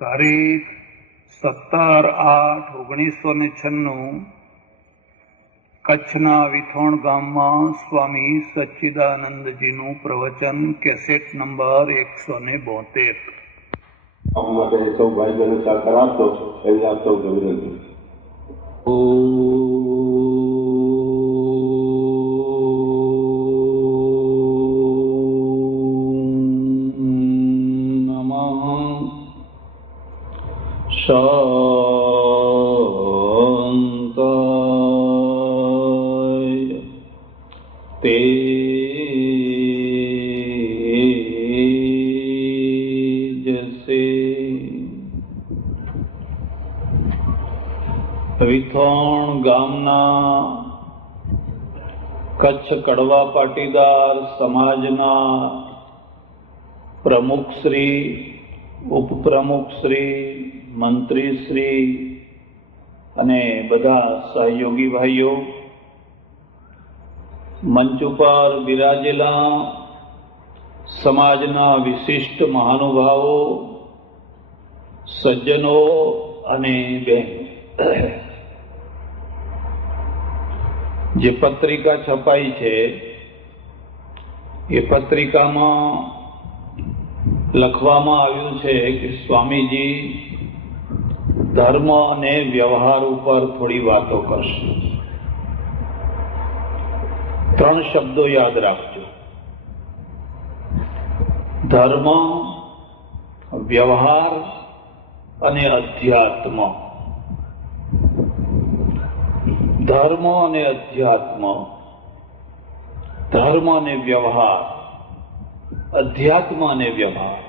તારીખ 17/8/1996 કચ્છના વિથોણ ગામમાં સ્વામી સચ્ચિદાનંદજીનું પ્રવચન, કેસેટ નંબર 172. આપ માટે સૌ ભાઈ બહેનો સહકાર આપતો એવી આપ સૌ વિનંતી. શાંતાય તેજસે. વિથોણ ગામના કચ્છ કડવા પાટીદાર સમાજના પ્રમુખશ્રી, ઉપપ્રમુખશ્રી, મંત્રીશ્રી અને બધા સહયોગી ભાઈઓ, મંચ ઉપર બિરાજેલા સમાજના વિશિષ્ટ મહાનુભાવો, સજ્જનો અને બહેન, જે પત્રિકા છપાઈ છે એ પત્રિકામાં લખવામાં આવ્યું છે કે સ્વામીજી ધર્મ અને વ્યવહાર ઉપર થોડી વાતો કરશે. 3 શબ્દો યાદ રાખજો: ધર્મ, વ્યવહાર અને અધ્યાત્મ. ધર્મ અને અધ્યાત્મ, ધર્મ અને વ્યવહાર, અધ્યાત્મ અને વ્યવહાર,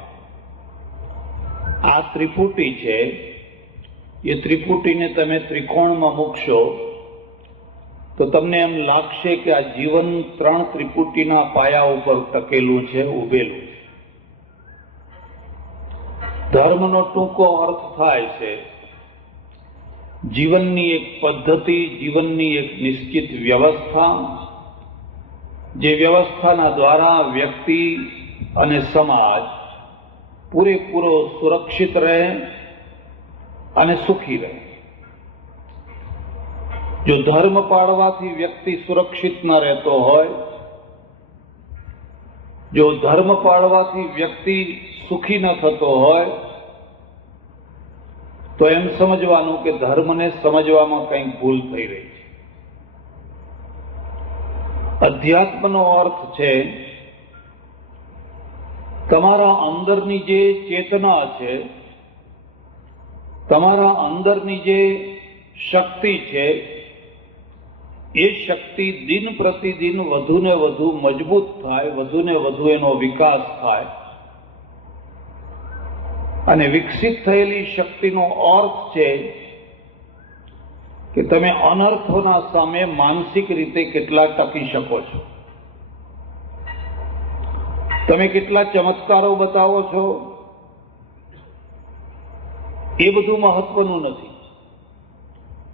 આ ત્રિપુટી છે. એ ત્રિપુટીને તમે ત્રિકોણમાં મૂકશો તો તમને એમ લાગશે કે આ જીવન 3 ત્રિપુટીના પાયા ઉપર ટકેલું છે, ઉભેલું છે. ધર્મનો ટૂંકો અર્થ થાય છે જીવનની એક પદ્ધતિ, જીવનની એક નિશ્ચિત વ્યવસ્થા, જે વ્યવસ્થાના દ્વારા વ્યક્તિ અને સમાજ પૂરેપૂરો સુરક્ષિત રહે અને સુખી રહે. જો ધર્મ પાળવાથી વ્યક્તિ સુરક્ષિત ન રહેતો હોય, જો ધર્મ પાળવાથી વ્યક્તિ સુખી ન થતો હોય, તો એમ સમજવાનું કે ધર્મને સમજવામાં કંઈક ભૂલ થઈ રહી છે. અધ્યાત્મનો અર્થ છે તમારા અંદરની જે ચેતના છે, તમારા અંદરની જે શક્તિ છે, એ શક્તિ દિન પ્રતિદિન વધુ ને વધુ મજબૂત થાય, વધુ ને વધુ એનો વિકાસ થાય. અને વિકસિત થયેલી શક્તિનો અર્થ છે કે તમે અનર્થોના સામે માનસિક રીતે કેટલા ટકી શકો છો, તમે કેટલા ચમત્કારો બતાવો છો. એ બધું મહત્વનું નથી,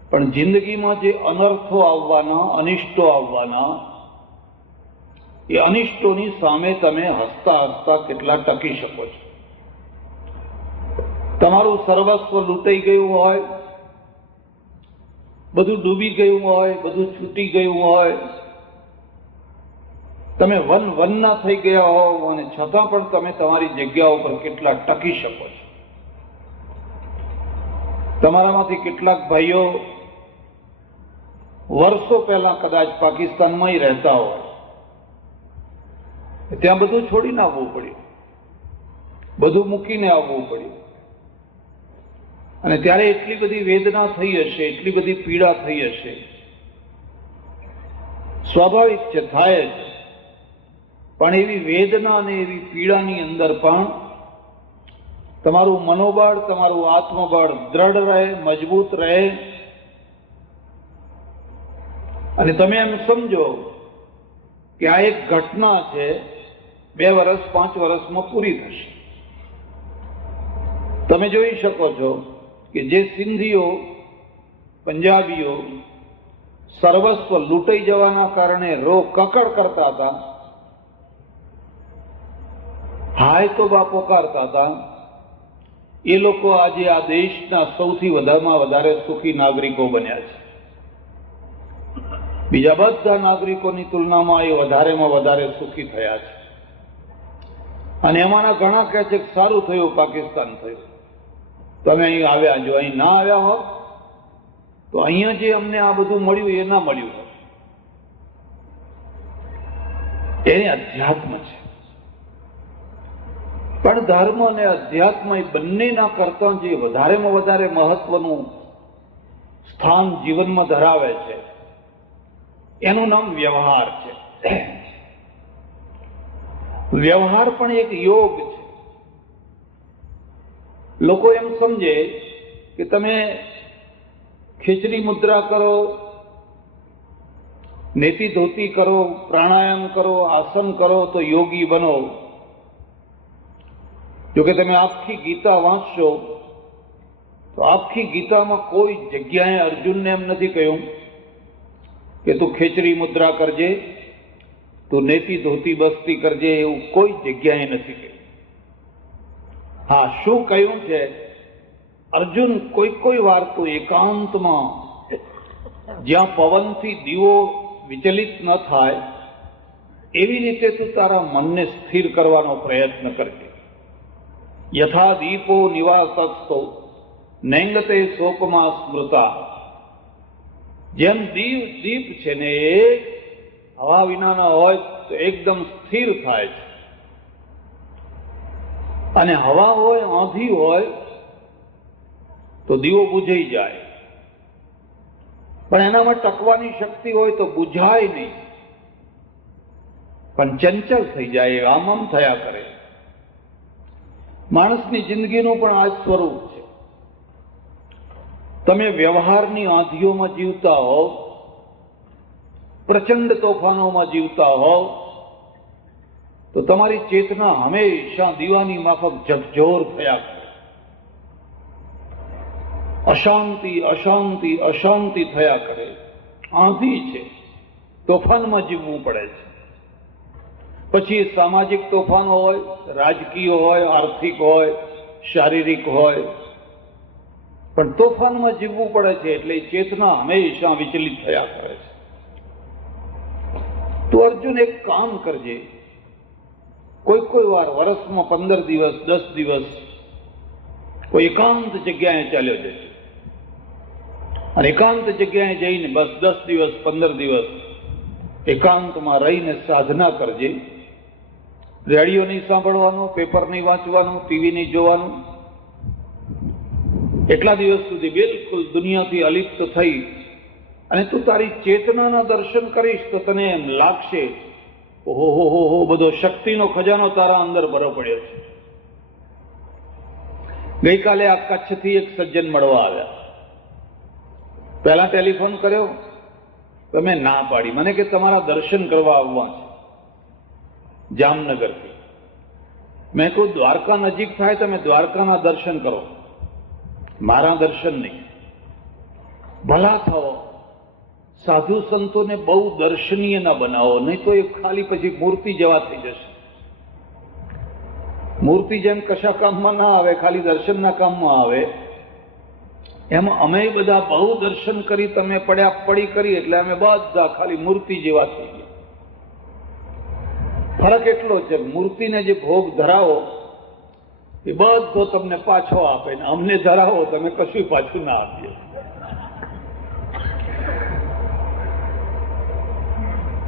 પણ જિંદગીમાં જે અનર્થો આવવાના, અનિષ્ટો આવવાના, એ અનિષ્ટોની સામે તમે હસતા હસતા કેટલા ટકી શકો છો. તમારું સર્વસ્વ લૂંટાઈ ગયું હોય, બધું ડૂબી ગયું હોય, બધું છૂટી ગયું હોય, તમે વનના થઈ ગયા હોવ, અને છતાં પણ તમે તમારી જગ્યા ઉપર કેટલા ટકી શકો છો. તમારામાંથી કેટલાક ભાઈઓ વર્ષો પહેલા કદાચ પાકિસ્તાનમાં રહેતા હોય, ત્યાં બધું છોડીને આવવું પડ્યું, બધું મૂકીને આવવું પડ્યું, અને ત્યારે એટલી બધી વેદના થઈ હશે, એટલી બધી પીડા થઈ હશે. સ્વાભાવિક છે, થાય જ. પણ એવી વેદના અને એવી પીડાની અંદર પણ તમારું મનોબળ, તમારું આત્મબળ દ્રઢ રહે, મજબૂત રહે, અને તમે એમ સમજો કે આ એક ઘટના છે, 2 વર્ષ 5 વર્ષમાં પૂરી થશે. તમે જોઈ શકો છો કે જે સિંધીઓ, પંજાબીઓ સર્વસ્વ લૂંટાઈ જવાના કારણે કકળ કરતા હતા, હાય તો બા પોકારતા હતા, એ લોકો આજે આ દેશના સૌથી વધારેમાં વધારે સુખી નાગરિકો બન્યા છે. બીજા બધા નાગરિકોની તુલનામાં એ વધારેમાં વધારે સુખી થયા છે. અને એમાંના ઘણા કહે છે કે સારું થયું પાકિસ્તાન થયું, તમે અહીં આવ્યા. જો અહીં ના આવ્યા હોત તો અહીંયા જે અમને આ બધું મળ્યું એ ના મળ્યું હોત. એને અધ્યાત્મ છે. પણ ધર્મ અને અધ્યાત્મ એ બંનેના કરતા જે વધારેમાં વધારે મહત્વનું સ્થાન જીવનમાં ધરાવે છે એનું નામ વ્યવહાર છે. વ્યવહાર પણ એક યોગ છે. લોકો એમ સમજે કે તમે ખીચડી મુદ્રા કરો, નેતિ ધોતી કરો, પ્રાણાયામ કરો, આસન કરો તો યોગી બનો. જોકે તમે આખી ગીતા વાંચશો તો આખી ગીતામાં કોઈ જગ્યાએ અર્જુનને એમ નથી કહ્યું કે તું ખીચડી મુદ્રા કરજે, તું નેતિ ધોતી બસ્તી કરજે, એવું કોઈ જગ્યાએ નથી કહ્યું. હા, શું કહ્યું છે? અર્જુન કોઈ વાર તો એકાંતમાં જ્યાં પવનથી દીવો વિચલિત ન થાય એવી રીતે તું તારા મનને સ્થિર કરવાનો પ્રયત્ન કરજે. યથા દીપો નિવાસસ્તો નૈંગતે શોકમાં સ્મૃતા. જેમ દીપ છે ને એ હવા વિનાના હોય તો એકદમ સ્થિર થાય છે, અને હવા હોય, આંધી હોય તો દીવો બુઝાઈ જાય. પણ એનામાં ટકવાની શક્તિ હોય તો બુઝાય નહીં, પણ ચંચલ થઈ જાય, આમ થયા કરે. માણસની જિંદગીનું પણ આ જ સ્વરૂપ છે. તમે વ્યવહારની આંધીઓમાં જીવતા હોવ, પ્રચંડ તોફાનોમાં જીવતા હોવ તો તમારી ચેતના હંમેશા દીવાની માફક ઝકઝોર થયા કરે. અશાંતિ અશાંતિ અશાંતિ થયા કરે. આંધી છે, તોફાનમાં જીવવું પડે છે. પછી સામાજિક તોફાનો હોય, રાજકીય હોય, આર્થિક હોય, શારીરિક હોય, પણ તોફાનમાં જીવવું પડે છે. એટલે ચેતના હંમેશા વિચલિત થયા કરે છે. તો અર્જુન એક કામ કરજે, કોઈ વાર વર્ષમાં 15 દિવસ 10 દિવસ કોઈ એકાંત જગ્યાએ ચાલ્યો જશે, અને એકાંત જગ્યાએ જઈને બસ 10 દિવસ 15 દિવસ એકાંતમાં રહીને સાધના કરજે. રેડિયો નહીં સાંભળવાનું, પેપર નહીં વાંચવાનું, ટીવી નહીં જોવાનું. એટલા દિવસ સુધી બિલકુલ દુનિયાથી અલિપ્ત થઈ અને તું તારી ચેતનાના દર્શન કરીશ તો તને એમ લાગશે, ઓહો, બધો શક્તિનો ખજાનો તારા અંદર ભરો પડ્યો છે. ગઈકાલે આ કચ્છથી એક સજ્જન મળવા આવ્યા. પહેલા ટેલિફોન કર્યો તો મેં ના પાડી. મને કે તમારા દર્શન કરવા આવવા છે જામનગરથી. મેં કહ્યું દ્વારકા નજીક થાય તમે દ્વારકાના દર્શન કરો, મારા દર્શન નહીં. ભલા થાઓ, સાધુ સંતોને બહુ દર્શનીય ના બનાવો, નહીં તો એ ખાલી પછી મૂર્તિ જેવા થઈ જશે. મૂર્તિ જેમ કશા કામમાં ના આવે, ખાલી દર્શનના કામમાં આવે, એમ અમે બધા બહુ દર્શન કરી, તમે પડી કરી એટલે અમે બધા ખાલી મૂર્તિ જેવા થઈ ગયા. ફરક એટલો છે, મૂર્તિને જે ભોગ ધરાવો એ બધો તમને પાછો આપે, ને અમને ધરાવો તમે કશું પાછું ના આપીએ.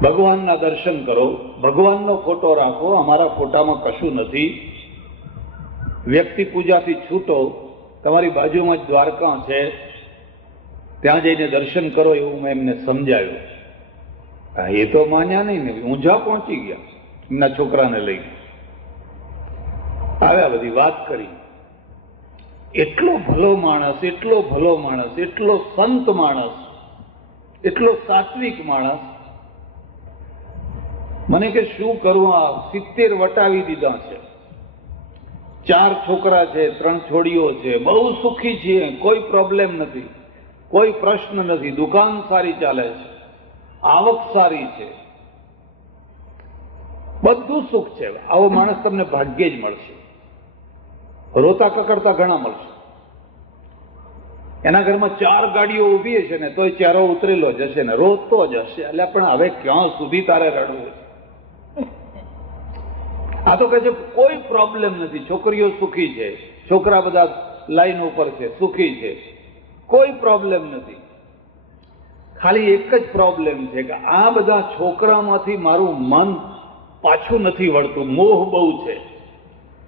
ભગવાનના દર્શન કરો, ભગવાનનો ફોટો રાખો, અમારા ફોટામાં કશું નથી. વ્યક્તિ પૂજાથી છૂટો, તમારી બાજુમાં જ દ્વારકા છે, ત્યાં જઈને દર્શન કરો, એવું મેં એમને સમજાવ્યું. એ તો માન્યા નહીં ને, ઊંઝા પહોંચી ગયા એમના છોકરાને લઈને આવ્યા, બધી વાત કરી. એટલો ભલો માણસ, એટલો ભલો માણસ, એટલો સંત માણસ, એટલો સાત્વિક માણસ. મને કે શું કરું, આ 70 વટાવી દીધા છે, 4 છોકરા છે, 3 છોડીઓ છે, બહુ સુખી છીએ, કોઈ પ્રોબ્લેમ નથી, કોઈ પ્રશ્ન નથી, દુકાન સારી ચાલે છે, આવક સારી છે, બધું સુખ છે. આવો માણસ તમને ભાગ્યે જ મળશે. રોતા કકડતા ઘણા મળશે. એના ઘરમાં 4 ગાડીઓ ઊભી હશે ને તોય ચારો ઉતરેલો જ હશે ને રોતો જ હશે. એટલે પણ હવે ક્યાં સુધી તારે રડવું? આ તો કહે છે કોઈ પ્રોબ્લેમ નથી, છોકરીઓ સુખી છે, છોકરા બધા લાઈન ઉપર છે, સુખી છે, કોઈ પ્રોબ્લેમ નથી. ખાલી એક જ પ્રોબ્લેમ છે કે આ બધા છોકરામાંથી મારું મન પાછું નથી વળતું, મોહ બહુ છે.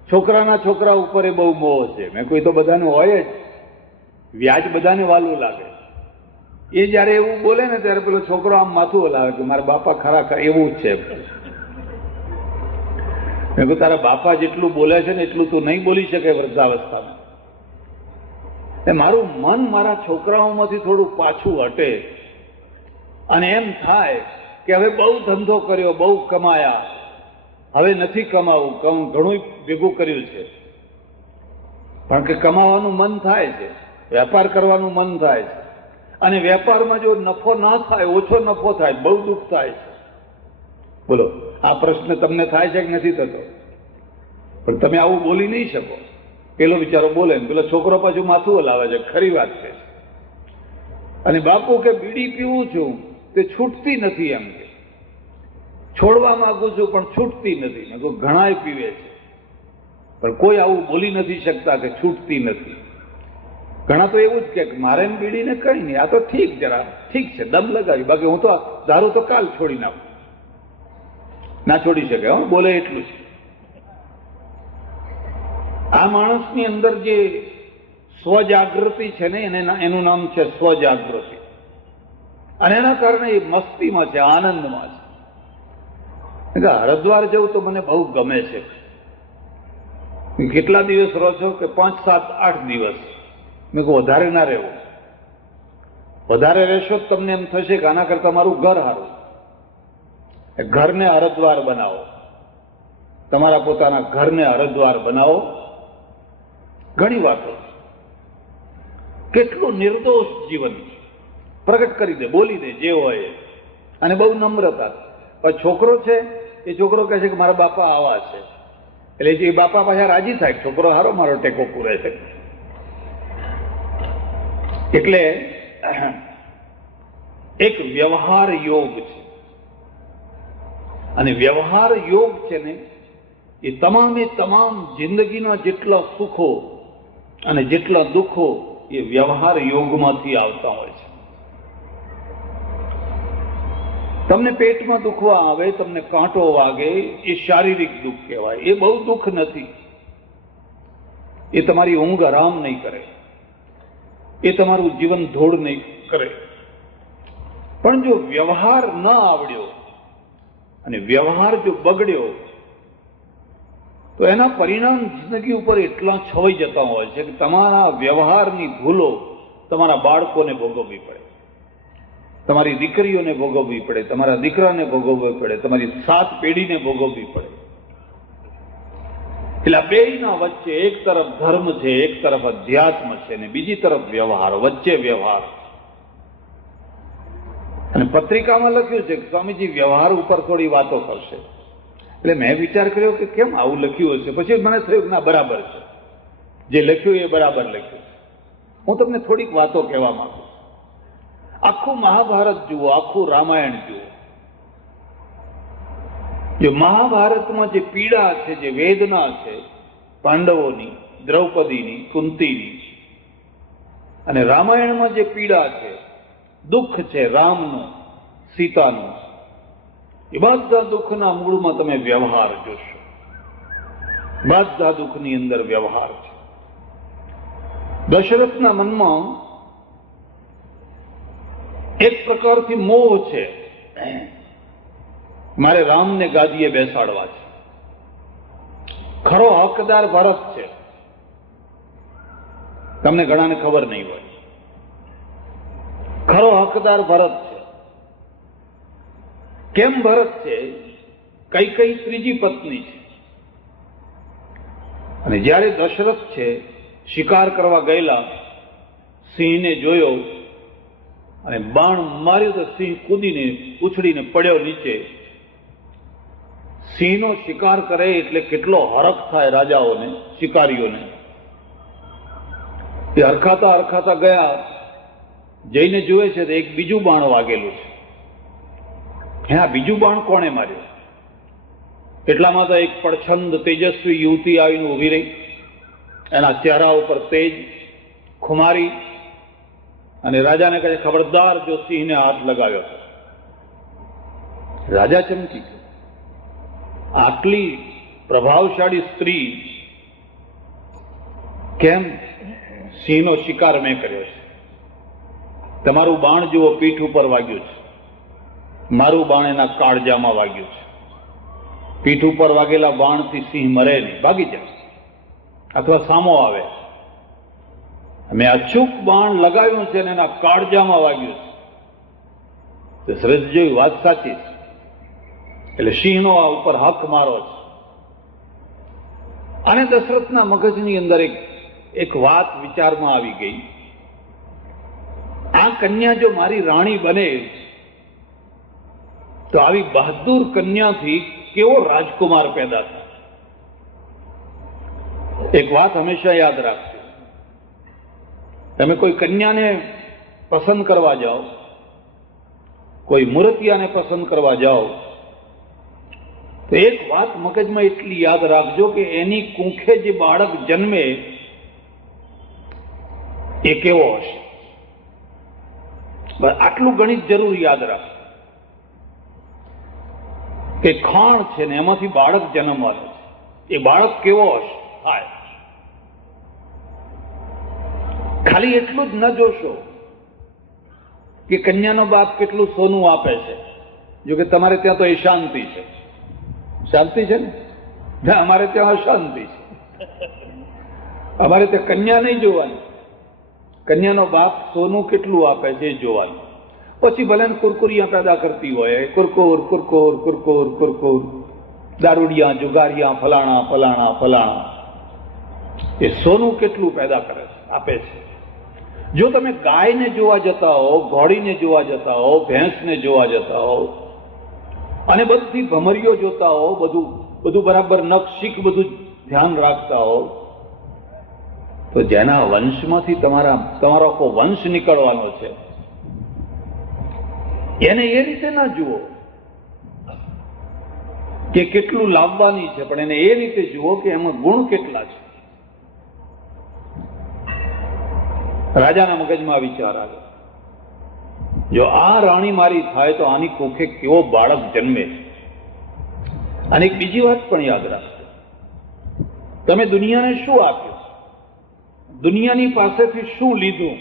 છોકરાના છોકરા ઉપર એ બહુ મોહ છે. મેં કોઈ તો બધાને હોય જ, વ્યાજ બધાને વાલું લાગે. એ જયારે એવું બોલે ને ત્યારે પેલો છોકરો આમ માથું હલાવે કે મારા બાપા ખરા એવું જ છે. મેં કહ્યું તારા બાપા જેટલું બોલે છે ને એટલું તું નહીં બોલી શકે વૃદ્ધાવસ્થામાં. મારું મન મારા છોકરાઓમાંથી થોડું પાછું હટે અને એમ થાય કે હવે બહુ ધંધો કર્યો, બહુ કમાયા, હવે નથી કમાવું, ઘણું ભેગું કર્યું છે. પણ કે કમાવાનું મન થાય છે, વેપાર કરવાનું મન થાય છે, અને વેપારમાં જો નફો ના થાય, ઓછો નફો થાય, બહુ દુઃખ થાય છે. બોલો, આ પ્રશ્ન તમને થાય છે કે નથી થતો? પણ તમે આવું બોલી નહીં શકો. પેલો બિચારો બોલે ને પેલો છોકરો પાછું માથું હલાવે છે, ખરી વાત છે. અને બાપુ કે બીડી પીવું છું તે છૂટતી નથી, એમ કે છોડવા માંગુ છું પણ છૂટતી નથી. મેં કહ્યું ઘણાય પીવે છે પણ કોઈ આવું બોલી નથી શકતા કે છૂટતી નથી. ઘણા તો એવું જ કે મારે એમ બીડીને કઈ નહીં, આ તો ઠીક, જરા ઠીક છે, દમ લગાવી, બાકી હું તો દારૂ તો કાલ છોડી નાખું. ના છોડી શકે, હો, બોલે એટલું છે. આ માણસની અંદર જે સ્વજાગૃતિ છે ને એનું નામ છે સ્વજાગૃતિ. અને એના કારણે એ મસ્તીમાં છે, આનંદમાં છે. હરિદ્વાર જવું તો મને બહુ ગમે છે. કેટલા દિવસ રહો છો? કે 5, 7, 8 દિવસ. મેં કહું વધારે ના રહેવું. વધારે રહેશો તો તમને એમ થશે કે આના કરતા મારું ઘર સારું. ઘરને હરિદ્વાર બનાવો, તમારા પોતાના ઘરને હરિદ્વાર બનાવો. ઘણી વાતો, કેટલું નિર્દોષ જીવન પ્રગટ કરી દે, બોલી દે જે હોય. અને બહુ નમ્રતા. પણ છોકરો છે એ છોકરો કહે છે કે મારા બાપા આવા છે, એટલે એ બાપા પાછા રાજી થાય, છોકરો હારો મારો ટેકો પૂરે છે. એટલે એક વ્યવહાર યોગ છે. અને વ્યવહાર યોગ છે ને એ તમામ જિંદગીના જેટલા સુખો અને જેટલા દુઃખો એ વ્યવહાર યોગમાંથી આવતા હોય છે. તમને પેટમાં દુખવા આવે, તમને કાંટો વાગે, એ શારીરિક દુઃખ કહેવાય. એ બહુ દુઃખ નથી. એ તમારી ઊંઘ આરામ નહીં કરે, એ તમારું જીવન ધોળ નહીં કરે. પણ જો વ્યવહાર ન આવડ્યો અને વ્યવહાર જો બગડ્યો તો એના પરિણામ જિંદગી ઉપર એટલા છવાઈ જતા હોય છે કે તમારા વ્યવહારની ભૂલો તમારા બાળકોને ભોગવવી પડે, તમારી દીકરીઓને ભોગવવી પડે, તમારા દીકરાને ભોગવવી પડે, તમારી 7 પેઢીને ભોગવવી પડે. એટલે આ બેયના વચ્ચે એક તરફ ધર્મ છે, એક તરફ અધ્યાત્મ છે, અને બીજી તરફ વ્યવહાર, વચ્ચે વ્યવહાર. અને પત્રિકામાં લખ્યું છે કે સ્વામીજી વ્યવહાર ઉપર થોડી વાતો કરશે. એટલે મેં વિચાર કર્યો કે કેમ આવું લખ્યું હશે. પછી મને થયું કે ના, બરાબર છે, જે લખ્યું એ બરાબર લખ્યું. હું તમને થોડીક વાતો કહેવા માંગુ છું. આખું મહાભારત જુઓ, આખું રામાયણ જુઓ. જો મહાભારતમાં જે પીડા છે, જે વેદના છે પાંડવોની, દ્રૌપદીની, કુંતીની, અને રામાયણમાં જે પીડા છે, દુઃખ છે રામનું, સીતાનું, એ બધા દુઃખના મૂળમાં તમે વ્યવહાર જોશો. બધા દુઃખની અંદર વ્યવહાર છે. દશરથના મનમાં એક પ્રકારથી મોહ છે, મારે રામને ગાદીએ બેસાડવા છે. ખરો હકદાર ભરત છે. તમને ઘણાને ખબર નહીં હોય. ખરો હકદાર ભરત છે. કેમ ભરત છે? કઈ ત્રીજી પત્ની છે. અને જ્યારે દશરથ છે શિકાર કરવા ગયેલા, સિંહને જોયો અને બાણ માર્યો તો સિંહ કૂદીને ઉછળીને પડ્યો નીચે. સિંહનો શિકાર કરે એટલે કેટલો હરખ થાય રાજાઓને, શિકારીઓને. એ હરખાતા હરખાતા ગયા, જઈને જુએ છે તો એક બીજું બાણ વાગેલું છે. આ બીજું બાણ કોણે માર્યું? એટલામાં તો એક પડછંદ તેજસ્વી યુવતી આવીને ઊભી રહી, એના ચહેરા ઉપર તેજ ખુમારી, અને રાજાને કહે, ખબરદાર જો સિંહને હાથ લગાવ્યો તો. રાજા ચમકી ગયો. આટલી પ્રભાવશાળી સ્ત્રી કેમ? સિંહનો શિકાર મેં કર્યો છે. તમારું બાણ જુઓ, પીઠ ઉપર વાગ્યું છે. મારું બાણ એના કાળજામાં વાગ્યું છે. પીઠ ઉપર વાગેલા બાણથી સિંહ મરે નહીં, ભાગી જાય અથવા સામો આવે. મેં અચૂક બાણ લગાવ્યું છે અને એના કાળજામાં વાગ્યું છે. શ્રેષ્ઠજી, વાત સાચી છે. એટલે સિંહનો આ ઉપર હક મારો છે. અને દશરથના મગજની અંદર એક વાત વિચારમાં આવી ગઈ, આ કન્યા જો મારી રાણી બને તો આવી બહાદુર કન્યાથી કેવો રાજકુમાર પેદા થાય. એક વાત હંમેશા યાદ રાખજો, તમે કોઈ કન્યાને પસંદ કરવા જાઓ, કોઈ મૂર્તિયાને પસંદ કરવા જાઓ, તો એક વાત મગજમાં એટલી યાદ રાખજો કે એની કુંખે જે બાળક જન્મે એ કેવો હશે. આટલું ગણિત જરૂર યાદ રાખજો કે ખાણ છે ને એમાંથી બાળક જન્મવાનું છે, એ બાળક કેવો હશે થાય. ખાલી એટલું જ ન જોશો કે કન્યાનો બાપ કેટલું સોનું આપે છે. જો કે તમારે ત્યાં તો એ શાંતિ છે, શાંતિ છે ને, અમારે ત્યાં અશાંતિ છે. અમારે ત્યાં કન્યા નહીં જોવાની, કન્યાનો બાપ સોનું કેટલું આપે છે એ જોવાનું. પછી ભલે કુરકુરિયા પેદા કરતી હોય, કુરકુર કુરકુર કુરકુર કુરકુર, દારૂડિયા જુગારિયા ફલાણા ફલાણા ફલાણા, એ સોનું કેટલું પેદા કરે છે, આપે છે. જો તમે ગાયને જોવા જતા હો, ઘોડીને જોવા જતા હો, ભેંસને જોવા જતા હો અને બધી ભમરીઓ જોતા હો, બધું બરાબર નખશીખ બધું ધ્યાન રાખતા હો, તો જેના વંશમાંથી તમારો આખો વંશ નીકળવાનો છે એને એ રીતે ના જુઓ કે કેટલું લાવવાની છે, પણ એને એ રીતે જુઓ કે એમાં ગુણ કેટલા છે. રાજાના મગજમાં વિચાર આવ્યો, જો આ રાણી મારી થાય તો આની કોખે કેવો બાળક જન્મે. અને એક બીજી વાત પણ યાદ રાખજો, તમે દુનિયાને શું આપ્યું, દુનિયાની પાસેથી શું લીધું,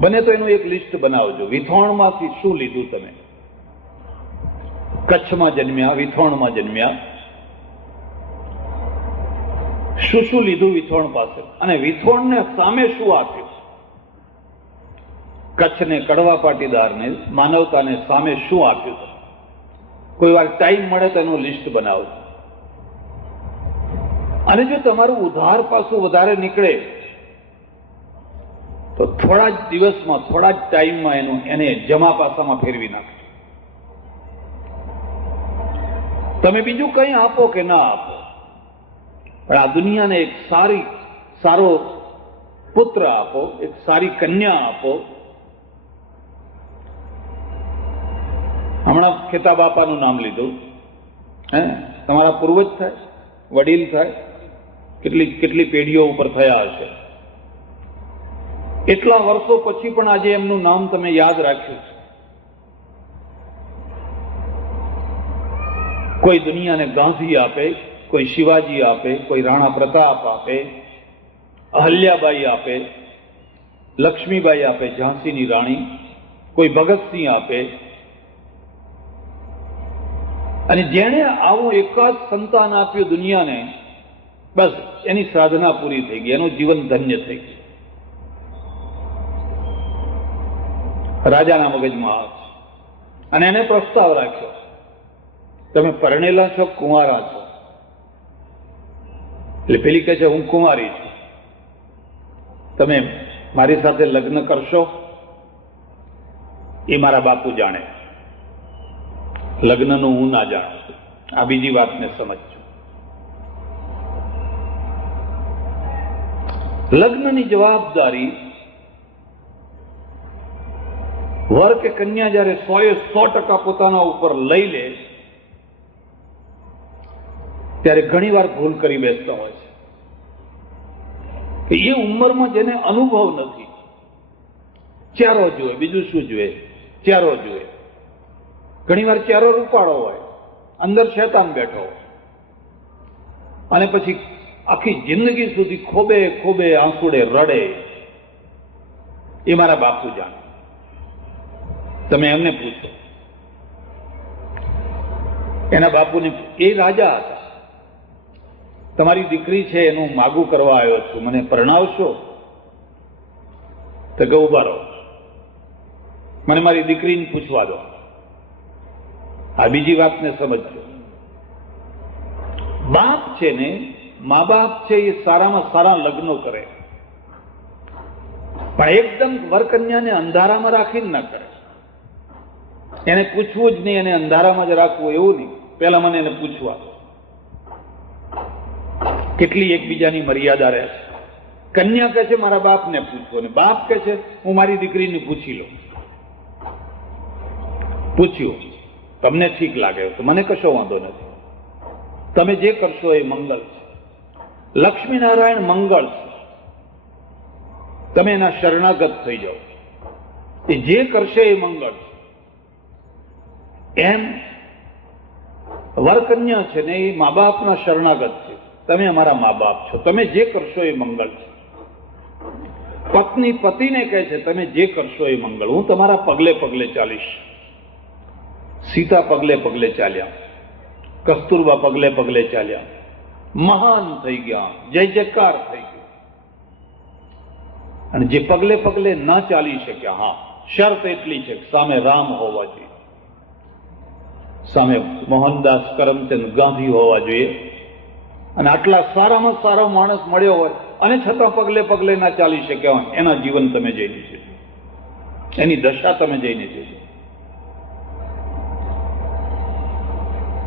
બને તો એનું એક લિસ્ટ બનાવજો. વિથોણમાંથી શું લીધું તમે? કચ્છમાં જન્મ્યા, વિથોણમાં જન્મ્યા, શું શું લીધું વિથોણ પાસે, અને વિથોણને સામે શું આપ્યું? કચ્છને, કડવા પાટીદારને, માનવતાને સામે શું આપ્યું તમે? કોઈ વાર ટાઈમ મળે તો એનું લિસ્ટ બનાવો. અને જો તમારું ઉધાર પાછું વધારે નીકળે તો થોડા જ દિવસમાં, થોડા જ ટાઈમમાં એને જમા પાસામાં ફેરવી નાખો. તમે બીજું કંઈ આપો કે ના આપો, પણ આ દુનિયાને એક સારો પુત્ર આપો, એક સારી કન્યા આપો. હમણાં ખેતા બાપાનું નામ લીધું, તમારા પૂર્વજ થાય, વડીલ થાય, કેટલી પેઢીઓ ઉપર થયા હશે. એટલા વર્ષો પછી પણ આજે એમનું નામ તમે યાદ રાખ્યું છે. કોઈ દુનિયાને ગાંધી આપે, કોઈ શિવાજી આપે, કોઈ રાણા પ્રતાપ આપે, અહલ્યાબાઈ આપે, લક્ષ્મીબાઈ આપે ઝાંસીની રાણી, કોઈ ભગતસિંહ આપે. અને જેણે આવું એકાદ સંતાન આપ્યું દુનિયાને, બસ એની સાધના પૂરી થઈ ગઈ, એનું જીવન ધન્ય થઈ ગયું. રાજાના મગજમાં આવે છે અને એને પ્રસ્તાવ રાખ્યો, તમે પરણેલા છો, કુંવારા છો? એટલે પેલી કહે છે, હું કુંવારી છું, તમે મારી સાથે લગ્ન કરશો? એ મારા બાપુ જાણે, લગ્નનું હું ના જાણું. આ બીજી વાતને સમજજો. લગ્નની જવાબદારી વર કે કન્યા જયારે 100% પોતાના ઉપર લઈ લે ત્યારે ઘણીવાર ભૂલ કરી બેસતા હોય છે કે એ ઉંમરમાં જેને અનુભવ નથી, ચારો જોઈએ, બીજું શું જોઈએ, ચારો જોઈએ. ઘણીવાર ચારો રૂપાળો હોય, અંદર શેતાન બેઠો હોય, અને પછી આખી જિંદગી સુધી ખોબે ખોબે આંસુડે રડે. એ મારા બાપુ જાણે. તમે એમને પૂછો, એના બાપુને, એ રાજા હતા. તમારી દીકરી છે એનું માગું કરવા આવ્યો છું, મને પરણાવશો? તો કે ઉભા રહો, મને મારી દીકરીને પૂછવા દો. આ બીજી વાતને સમજજો. બાપ છે ને, મા બાપ છે, એ સારામાં સારા લગ્નો કરે, પણ એકદમ વરકન્યાને અંધારામાં રાખીને ના કરે. એને પૂછવું જ નહીં, એને અંધારામાં જ રાખવું એવું નહીં. પહેલા મને એને પૂછવા. કેટલી એકબીજાની મર્યાદા રહે છે. કન્યા કહે છે મારા બાપને પૂછો, અને બાપ કહે છે હું મારી દીકરીને પૂછી લઉં. પૂછ્યું, તમને ઠીક લાગે તો મને કશો વાંધો નથી, તમે જે કરશો એ મંગળ છે. લક્ષ્મીનારાયણ મંગળ છે, તમે એના શરણાગત થઈ જાઓ. એ જે કરશે એ મંગળ છે. એમ વરકન્યા છે ને, એ મા બાપના શરણાગત છે. તમે અમારા મા બાપ છો, તમે જે કરશો એ મંગળ છે. પત્ની પતિને કહે છે તમે જે કરશો એ મંગળ, હું તમારા પગલે પગલે ચાલીશ. સીતા પગલે પગલે ચાલ્યા, કસ્તુરબા પગલે પગલે ચાલ્યા, મહાન થઈ ગયા, જય જયકાર થઈ ગયો. અને જે પગલે પગલે ના ચાલી શક્યા, હા, શરત એટલી છે કે સામે રામ હોવા જોઈએ, સામે મોહનદાસ કરમચંદ ગાંધી હોવા જોઈએ, અને આટલા સારામાં સારો માણસ મળ્યો હોય અને છતાં પગલે પગલે ના ચાલી શક્યા હોય, એના જીવન તમે જઈને જોજો, એની દશા તમે જઈને જોજો.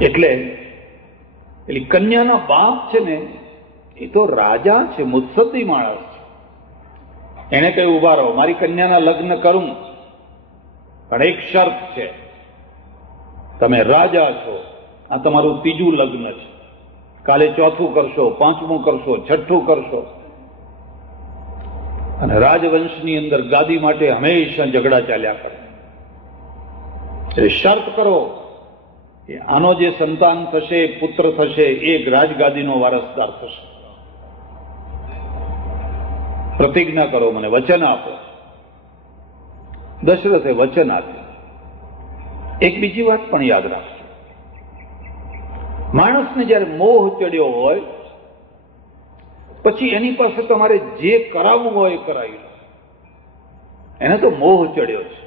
એટલે કન્યાના બાપ છે ને, એ તો રાજા છે, મુત્સદ્દી માણસ છે. એને કઈ ઉભા રહો, મારી કન્યાના લગ્ન કરું, પણ એક શરત છે, તમે રાજા છો, આ તમારું ત્રીજું લગ્ન છે, કાલે ચોથું કરશો, પાંચમું કરશો, છઠ્ઠું કરશો. અને રાજવંશની અંદર ગાદી માટે હંમેશા ઝઘડા ચાલ્યા કરે. એટલે શરત કરો, આનો જે સંતાન થશે, પુત્ર થશે, એ રાજગાદીનો વારસદાર થશે. પ્રતિજ્ઞા કરો, મને વચન આપો. દશરથે વચન આપ્યું. એક બીજી વાત પણ યાદ રાખજો, માણસને જયારે મોહ ચડ્યો હોય પછી એની પાસે તમારે જે કરાવવું હોય એ કરાવી લો. એને તો મોહ ચડ્યો છે,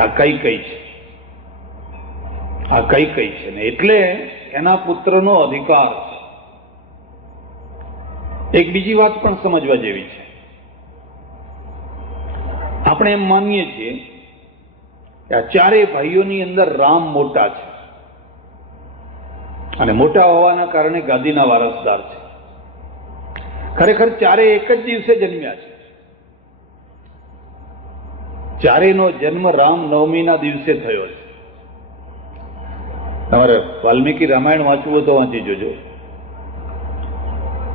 આ કઈ કઈ છે, આ કઈ કઈ છે ને, એટલે એના પુત્રનો અધિકાર છે. એક બીજી વાત પણ સમજવા જેવી છે. આપણે એમ માનીએ છીએ કે આ ચારેય ભાઈઓની અંદર રામ મોટા છે, અને મોટા હોવાના કારણે ગાદીના વારસદાર છે. ખરેખર ચારે એક જ દિવસે જન્મ્યા છે. ચારેયનો જન્મ રામનવમીના દિવસે થયો છે. તમારે વાલ્મીકી રામાયણ વાંચવું હોય તો વાંચી જોજો.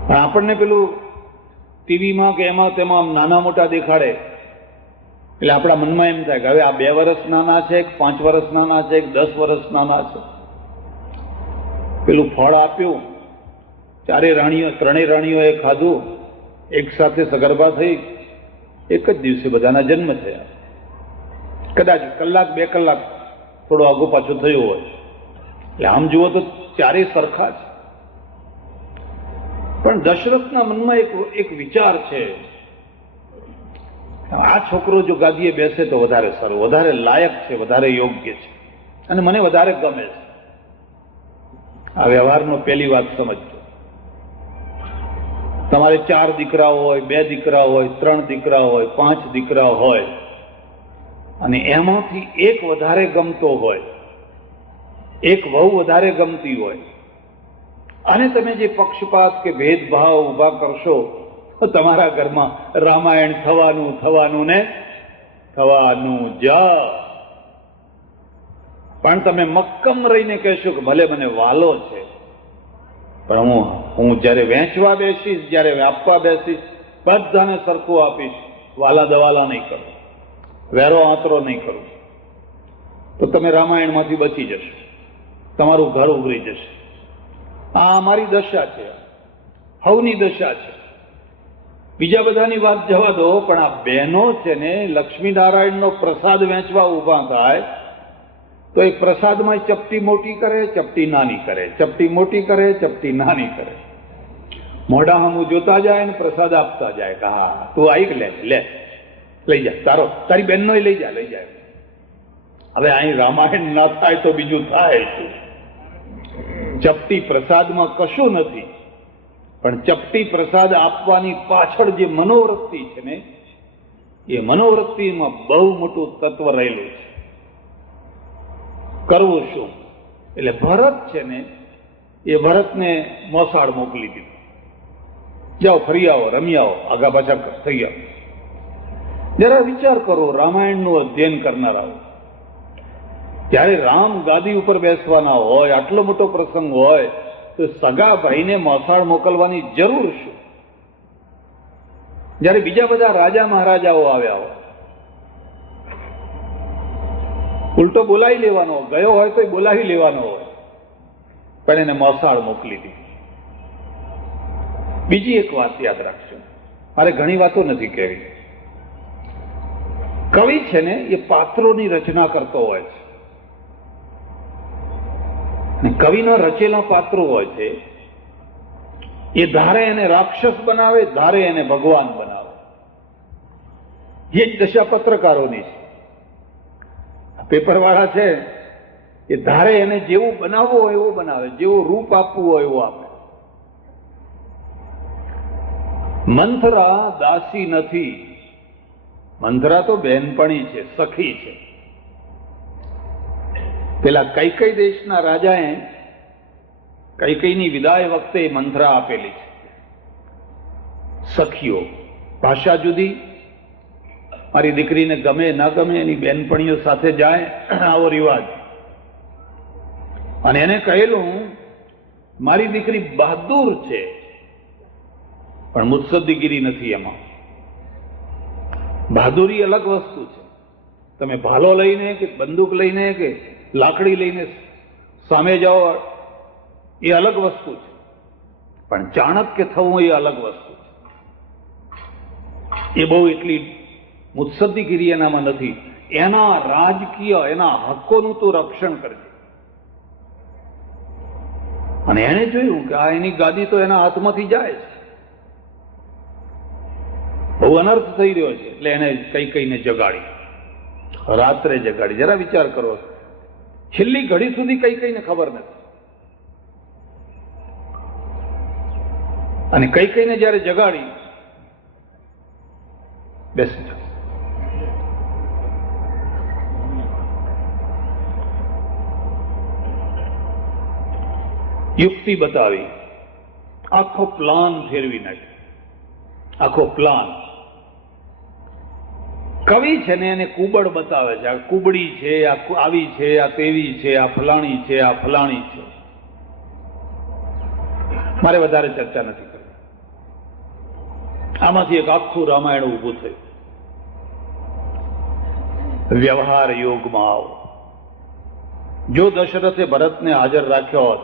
પણ આપણને પેલું ટીવીમાં કે એમાં તેમાં નાના મોટા દેખાડે એટલે આપણા મનમાં એમ થાય કે હવે આ 2 વર્ષ નાના છે, 5 વર્ષ નાના છે, 10 વર્ષ નાના છે. પેલું ફળ આપ્યું, ત્રણેય રાણીઓએ ખાધું, એક સાથે સગર્ભા થઈ, એક જ દિવસે બધાના જન્મ થયા. કદાચ કલાક 2 કલાક થોડો આગો પાછો થયો હોય. એટલે આમ જુઓ તો ચારેય સરખા છે. પણ દશરથના મનમાં એક વિચાર છે, આ છોકરો જો ગાદીએ બેસે તો વધારે સારું, વધારે લાયક છે, વધારે યોગ્ય છે, અને મને વધારે ગમે છે. આ વ્યવહારનો પહેલી વાત સમજજો. તમારે 4 દીકરાઓ હોય, 2 દીકરા હોય, 3 દીકરા હોય, 5 દીકરા હોય, અને એમાંથી એક વધારે ગમતો હોય, એક વહુ વધારે ગમતી હોય, અને તમે જે પક્ષપાત કે ભેદભાવ ઉભા કરશો તો તમારા ઘરમાં રામાયણ થવાનું ને થવાનું જ. પણ તમે મક્કમ રહીને કહેશો કે ભલે મને વાલો છે, પણ હું જ્યારે વેચવા બેસીશ, જ્યારે આપવા બેસીશ, બધાને સરખું આપીશ, વાલા દવાલા નહીં કરું, વેરો આંતરો નહીં કરું, તો તમે રામાયણમાંથી બચી જશો, તમારું ઘર ઉભરી જશે. આ અમારી દશા છે, હવની દશા છે. બીજા બધાની વાત જવા દો, પણ આ બહેનો છે ને લક્ષ્મીનારાયણનો પ્રસાદ વેચવા ઊભા થાય તો એ પ્રસાદમાં ચપટી મોટી કરે, ચપટી નાની કરે, ચપટી મોટી કરે, ચપટી નાની કરે. મોઢા હમું જોતા જાય ને પ્રસાદ આપતા જાય કે હા તું આવી લે લઈ જા, તારી બહેનનો લઈ જાય. હવે અહીં રામાયણ ના થાય તો બીજું થાય શું? ચપટી પ્રસાદમાં કશું નથી, પણ ચપટી પ્રસાદ આપવાની પાછળ જે મનોવૃત્તિ છે ને એ મનોવૃત્તિમાં બહુ મોટું તત્વ રહેલું છે. કરવું શું? એટલે ભરત છે ને એ ભરતને મોસાળ મોકલી દીધું, જાઓ ફરી આવો, રમી આવો, આગા પાછા થઈ આવો. જરા વિચાર કરો, રામાયણનું અધ્યયન કરનારાઓ, જ્યારે રામ ગાદી ઉપર બેસવાના હોય, આટલો મોટો પ્રસંગ હોય, તો સગા ભાઈને મોસાળ મોકલવાની જરૂર શું? જ્યારે બીજા બધા રાજા મહારાજાઓ આવ્યા હોય, ઉલટો બોલાવી લેવાનો, ગયો હોય તો બોલાવી લેવાનો હોય, પણ એને મોસાળ મોકલી દીધી. બીજી એક વાત યાદ રાખજો, મારે ઘણી વાતો નથી કહેવી. કવિ છે ને એ પાત્રોની રચના કરતો હોય છે, અને કવિના રચેલા પાત્રો હોય છે એ ધારે એને રાક્ષસ બનાવે, ધારે એને ભગવાન બનાવે. એ જ દશા પત્રકારોની છે. પેપરવાળા છે એ ધારે એને જેવું બનાવવું હોય એવું બનાવે, જેવું રૂપ આપવું હોય એવું આપે. મંથરા દાસી નથી, મંથરા તો બહેનપણી છે, સખી છે. પેલા કઈ દેશના રાજાએ કઈકઈની વિદાય વખતે મંથરા આપેલી છે. સખીઓ, ભાષા જુદી, મારી દીકરીને ગમે ના ગમે એની બહેનપણીઓ સાથે જાય, આવો રિવાજ. અને એને કહેલું મારી દીકરી બહાદુર છે પણ મુત્સદ્દીગીરી નથી. એમાં બહાદુરી અલગ વસ્તુ છે. તમે ભાલો લઈને કે બંદૂક લઈને કે લાકડી લઈને સામે જાઓ એ અલગ વસ્તુ છે, પણ ચાણક્ય થવું એ અલગ વસ્તુ છે. એ બહુ એટલી મુત્સદ્દીગીરી એનામાં નથી. એના રાજકીય એના હક્કોનું તો રક્ષણ કરજે. અને એણે જોયું કે આ એની ગાદી તો એના હાથમાંથી જાય છે, બહુ અનર્થ થઈ રહ્યો છે, એટલે એને કઈને જગાડી, રાત્રે જગાડી. જરા વિચાર કરો, છેલ્લી ઘડી સુધી કઈને ખબર નથી, અને કઈને જયારે જગાડી, બેસી જાઓ. યુક્તિ બતાવી, આખો પ્લાન ફેરવી નાખ્યો, આખો પ્લાન. કવિ છે ને એને કુબડ બતાવે છે, આ કુબડી છે, આ આવી છે, આ તેવી છે, આ ફલાણી છે, આ ફલાણી છે. મારે વધારે ચર્ચા નથી કરવી. આમાંથી એક આખું રામાયણ ઊભું થયું. વ્યવહાર યોગમાં આવો. જો દશરથે ભરતને હાજર રાખ્યો હોત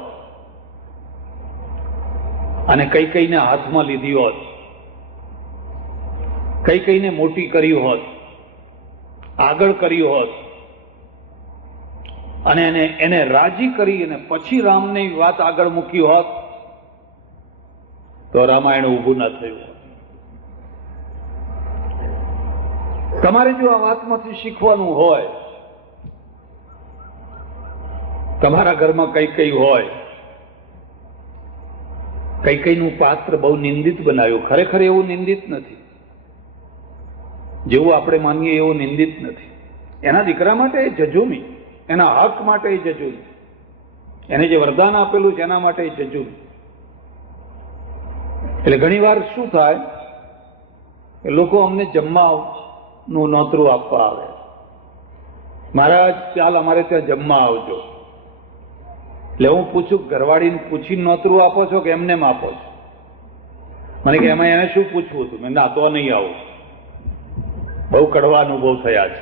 અને કઈને હાથમાં લીધી હોત, કઈને મોટી કરી હોત, આગળ કર્યું હોત, અને એને રાજી કરી અને પછી રામની વાત આગળ મૂકી હોત, તો રામાયણ ઊભું ન થયું. તમારે જો આ વાતમાંથી શીખવાનું હોય, તમારા ઘરમાં કઈ હોય, કઈનું પાત્ર બહુ નિંદિત બનાવ્યું, ખરેખર એવું નિંદિત નથી. જેવું આપણે માનીએ એવું નિંદિત નથી. એના દીકરા માટે એ જજુમી, એના હક માટે એ જજુમી, એને જે વરદાન આપેલું છે એના માટે એ જજુમી. એટલે ઘણી વાર શું થાય કે લોકો અમને જમવાનું નોતરું આપવા આવે, મહારાજ ચાલ અમારે ત્યાં જમવા આવજો. એટલે હું પૂછું, ઘરવાળીને પૂછીને નોતરું આપો છો કે એમને આપો છો? મને કે એમાં એને શું પૂછવું હતું? મેં ના, તો નહીં આવું, બહુ કડવા અનુભવ થયા છે.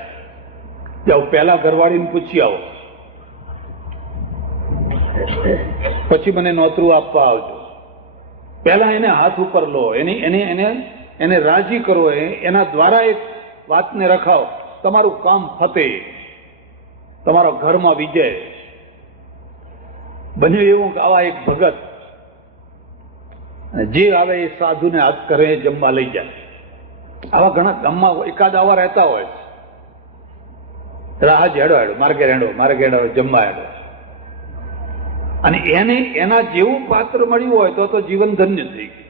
જાઓ પહેલા ઘરવાળીને પૂછી આવો, પછી મને નોતરું આપવા આવજો. પહેલા એને હાથ ઉપર લો, એને રાજી કરો, એના દ્વારા એક વાતને રખાવો, તમારું કામ ફતે, તમારા ઘરમાં વિજય. બન્યું એવું કે આવા એક ભગત જે આવે એ સાધુને હાથ કરે જમવા લઈ જાય. આવા ઘણા ગામમાં એકાદ આવા રહેતા હોય છે. હાજ હેડો હેડો મારે હેડો જમવા હેડો. અને એને એના જેવું પાત્ર મળ્યું હોય તો જીવન ધન્ય થઈ ગયું.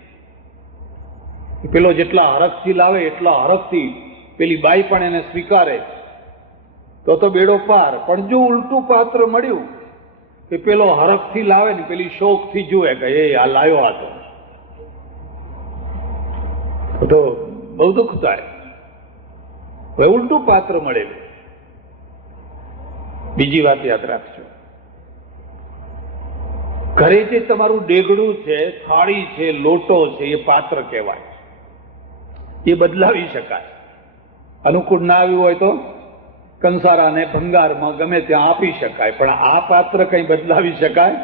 પેલો જેટલા હરખથી લાવે એટલા હરખથી પેલી બાઈ પણ એને સ્વીકારે તો બેડો પાર. પણ જો ઉલટું પાત્ર મળ્યું કે પેલો હરખથી લાવે ને પેલી શોખથી જુએ કે એ આ લાવ્યો આ તો બહુ દુઃખ થાય. હવે ઉલટું પાત્ર મળેલું. બીજી વાત યાદ રાખજો, ઘરે જે તમારું ડેગડું છે, થાળી છે, લોટો છે, એ પાત્ર કહેવાય. એ બદલાવી શકાય. અનુકૂળ ના આવ્યું હોય તો કંસારાને ભંગારમાં ગમે ત્યાં આપી શકાય, પણ આ પાત્ર કઈ બદલાવી શકાય?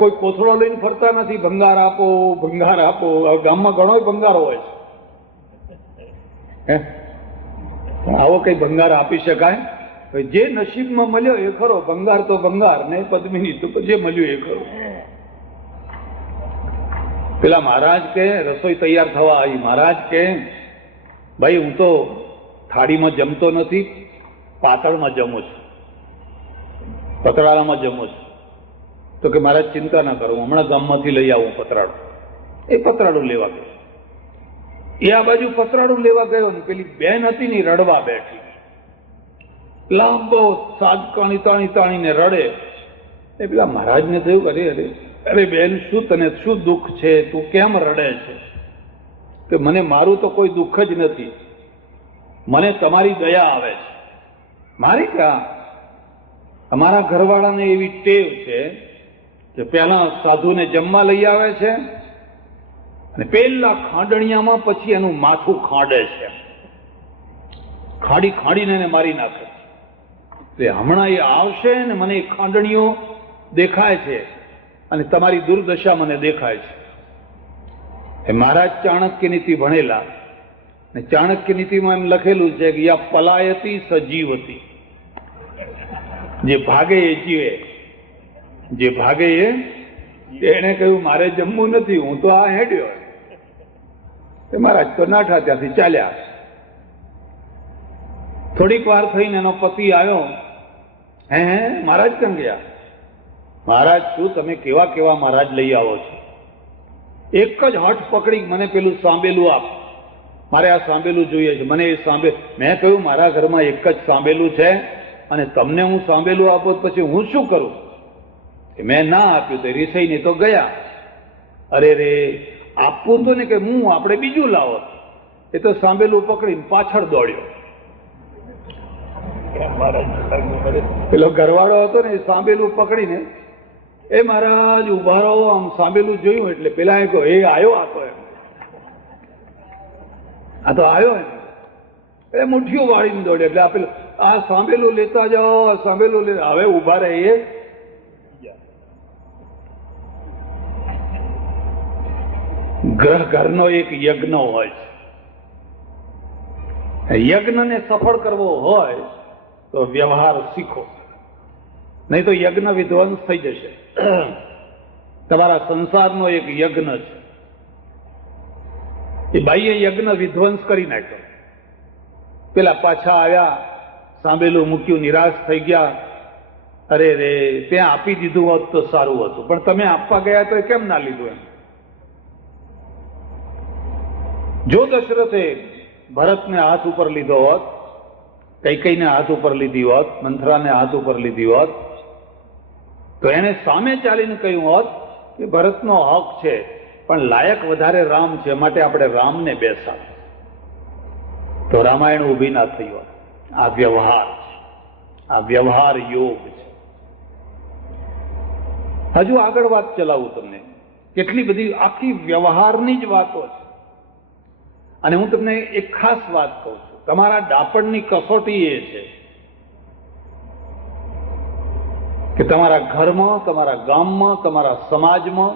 કોઈ કોથળો લઈને ફરતા નથી, ભંગાર આપો ભંગાર આપો. ગામમાં ઘણો ભંગાર હોય છે, આવો કઈ ભંગાર આપી શકાય? જે નસીબમાં મળ્યો એ ખરો. ભંગાર તો ભંગાર ને પદ્મિની તો જે મળ્યું એ ખરું. પેલા મહારાજ કે રસોઈ તૈયાર થવા આવી. મહારાજ કે ભાઈ હું તો થાળીમાં જમતો નથી, પાતળમાં જમું છું, પતરાળામાં જમું છું. તો કે મહારાજ ચિંતા ના કરો, હમણાં ગામમાંથી લઈ આવું પતરાળું. એ પતરાળું લેવા ગયો. એ આ બાજુ પતરાળું લેવા ગયો ને પેલી બેન હતી ને રડવા બેઠી. લાંબો સાદકાણી તાણીને રડે. એ પેલા મહારાજને થયું, અરે બેન, શું તને શું દુઃખ છે? તું કેમ રડે છે? કે મને મારું તો કોઈ દુઃખ જ નથી, મને તમારી દયા આવે છે. મારી ક્યાં? અમારા ઘરવાળાને એવી ટેવ છે કે પહેલા સાધુને જમવા લઈ આવે છે અને પેલા ખાંડણિયામાં પછી એનું માથું ખાંડે છે, ખાડીને એને મારી નાખે. હમણાં એ આવશે ને મને એ ખાંડણીઓ દેખાય છે અને તમારી દુર્દશા મને દેખાય છે. એ મહારાજ ચાણક્ય નીતિ ભણેલા, ને ચાણક્ય નીતિમાં એમ લખેલું છે કે યા પલાયતી સજીવતી, જે ભાગે એ જીવે, જે ભાગે એને કહ્યું મારે જમવું નથી, હું તો આ હેડ્યો. મહારાજ તો નાઠા ત્યાંથી ચાલ્યા. થોડીક વાર થઈને એનો પતિ આવ્યો. હે મહારાજ કેમ ગયા? મહારાજ શું તમે કેવા કેવા મહારાજ લઈ આવો છો? એક જ હઠ પકડી મને પેલું સાંભેલું આપ, મારે આ સાંભેલું જોઈએ છે, મને એ મેં કહ્યું મારા ઘરમાં એક જ સાંભેલું છે અને તમને હું સાંભેલું આપો પછી હું શું કરું? મેં ના આપ્યું તો રીસાઈને તો ગયા. અરે રે, આપવું તો ને કે હું આપણે બીજું લાવો. એ તો સાંભેલું પકડીને પાછળ દોડ્યો. પેલો ઘરવાળો હતો ને એ સાંભેલું પકડીને, એ મહારાજ ઉભા રહો, આમ સાંભેલું જોયું એટલે પેલા એ કહો, એ આવ્યો આ તો, એમ આ તો આવ્યો એમ. એ મુઠ્ઠીઓ વાળીને દોડ્યો. એટલે આ પેલું આ સાંભેલું લેતા જાઓ, સાંભેલું લે. હવે ઉભા રહે. એ ઘરનો એક યજ્ઞ હોય છે. યજ્ઞને સફળ કરવો હોય તો વ્યવહાર શીખો, નહીં તો યજ્ઞ વિધ્વંસ થઈ જશે. તમારા સંસારનો એક યજ્ઞ છે, એ બાઈએ યજ્ઞ વિધ્વંસ કરી નાખ્યો. પેલા પાછા આવ્યા, સાંભેલું મૂક્યું, નિરાશ થઈ ગયા. અરે રે, ત્યાં આપી દીધું હોત તો સારું હતું, પણ તમે આપવા ગયા તો કેમ ના લીધું? એમ જો દશરથે ભરતને હાથ ઉપર લીધો હોત, કૈકેયીને હાથ ઉપર લીધી હોત, મંથરાને હાથ ઉપર લીધી હોત, તો એને સામે ચાલીને કહ્યું હોત કે ભરતનો હક છે, પણ લાયક વધારે રામ છે, માટે આપણે રામને બેસા. તો રામાયણ ઊભી ના થઈ હોત. આ વ્યવહાર છે, આ વ્યવહાર યોગ છે. હજુ આગળ વાત ચલાવું તમને. કેટલી બધી આખી વ્યવહારની જ વાતો છે. અને હું તમને એક ખાસ વાત કહું છું. તમારા ડાપણની કસોટી એ છે કે તમારા ઘરમાં, તમારા ગામમાં, તમારા સમાજમાં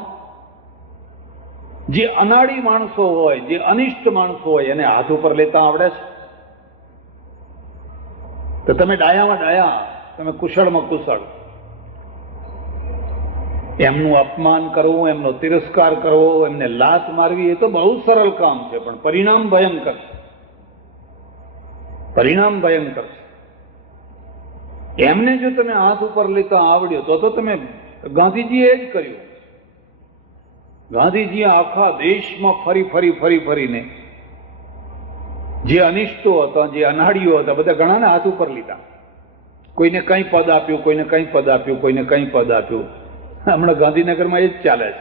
જે અનાડી માણસો હોય, જે અનિષ્ટ માણસો હોય, એને હાથ ઉપર લેતા આવડે છે? તો તમે ડાયામાં ડાયા, તમે કુશળમાં કુશળ. એમનું અપમાન કરવું, એમનો તિરસ્કાર કરવો, એમને લાત મારવી, એ તો બહુ સરળ કામ છે, પણ પરિણામ ભયંકર છે. પરિણામ ભયંકર છે. એમને જો તમે હાથ ઉપર લેતા આવડ્યો તો તમે, ગાંધીજીએ જ કર્યું. ગાંધીજીએ આખા દેશમાં ફરીને જે અનિષ્ટો હતા, જે અનાડીઓ હતા, બધા ઘણાને હાથ ઉપર લીધા. કોઈને કંઈ પદ આપ્યું, કોઈને કંઈ પદ આપ્યું, કોઈને કંઈ પદ આપ્યું. હમણાં ગાંધીનગરમાં એ જ ચાલે છે.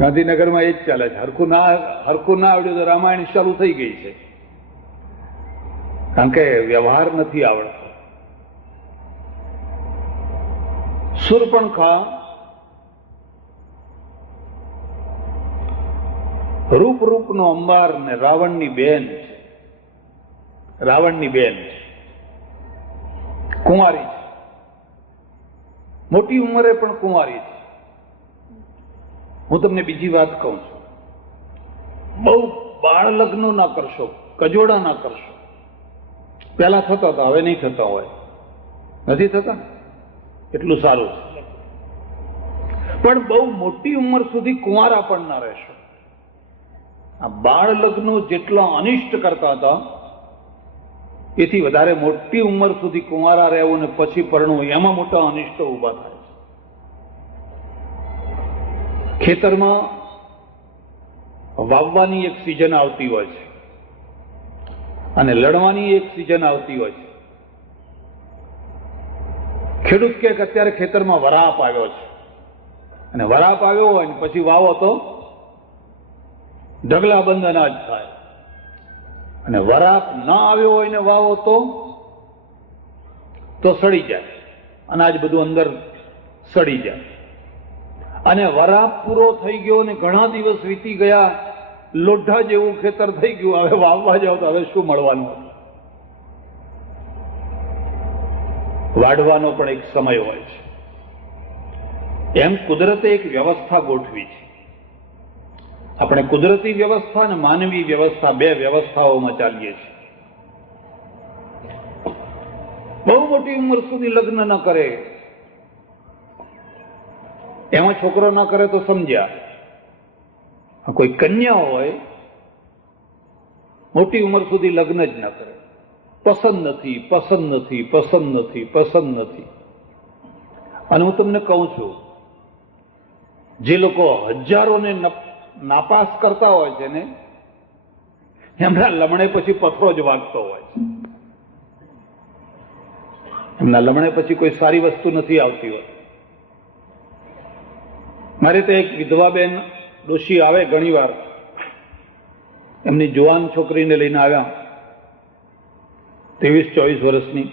ગાંધીનગરમાં એ જ ચાલે છે. હરખું ના આવડ્યું તો રામાયણ ચાલુ થઈ ગઈ છે, કારણ કે વ્યવહાર નથી આવડતો. શૂર્પણખા રૂપનો અંબાર ને રાવણની બેન છે. રાવણની બેન છે, કુંવારી છે, મોટી ઉંમરે પણ કુંવારી છે. હું તમને બીજી વાત કહું છું, બહુ બાળ લગ્નો ના કરશો, કજોડા ના કરશો. પહેલા થતા હતા, હવે નહીં થતા હોય. નથી થતા, એટલું સારું છે. પણ બહુ મોટી ઉંમર સુધી કુંવારા પણ ના રહેશો. આ બાળ લગ્નો જેટલા અનિષ્ટ કરતા હતા, એથી વધારે મોટી ઉંમર સુધી કુંવારા રહેવું ને પછી પરણવું, એમાં મોટા અનિષ્ટો ઉભા થાય છે. ખેતરમાં વાવવાની એક સિઝન આવતી હોય છે અને લડવાની એક સિઝન આવતી હોય છે. ખેડૂત કે અત્યારે ખેતરમાં વરાપ આવ્યો છે, અને વરાપ આવ્યો હોય ને પછી વાવો તો ઢગલાબંધ અનાજ થાય, અને વરાપ ના આવ્યો હોય ને વાવો તો સડી જાય, અનાજ બધું અંદર સડી જાય. અને વરાપ પૂરો થઈ ગયો ને ઘણા દિવસ વીતી ગયા, લોઢા જેવું ખેતર થઈ ગયું. હવે વાવવા જાવ તો હવે શું મળવાનું હતું? વાઢવાનો પણ એક સમય હોય છે. એમ કુદરતે એક વ્યવસ્થા ગોઠવી છે. આપણે કુદરતી વ્યવસ્થા અને માનવી વ્યવસ્થા, બે વ્યવસ્થાઓમાં ચાલીએ છીએ. બહુ મોટી ઉંમર સુધી લગ્ન ન કરે, એમાં છોકરો ના કરે તો સમજ્યા. કોઈ કન્યા હોય, મોટી ઉંમર સુધી લગ્ન જ ના કરે, પસંદ નથી. અને હું તમને કહું છું, જે લોકો હજારોને નાપાસ કરતા હોય છે ને, એમના લમણે પછી પથરો જ વાગતો હોય છે. એમના લમણે પછી કોઈ સારી વસ્તુ નથી આવતી હોય. મારે તો એક વિધવા બેન ડોશી આવે ઘણી વાર, એમની જુવાન છોકરીને લઈને આવ્યા, 23-24 વર્ષની.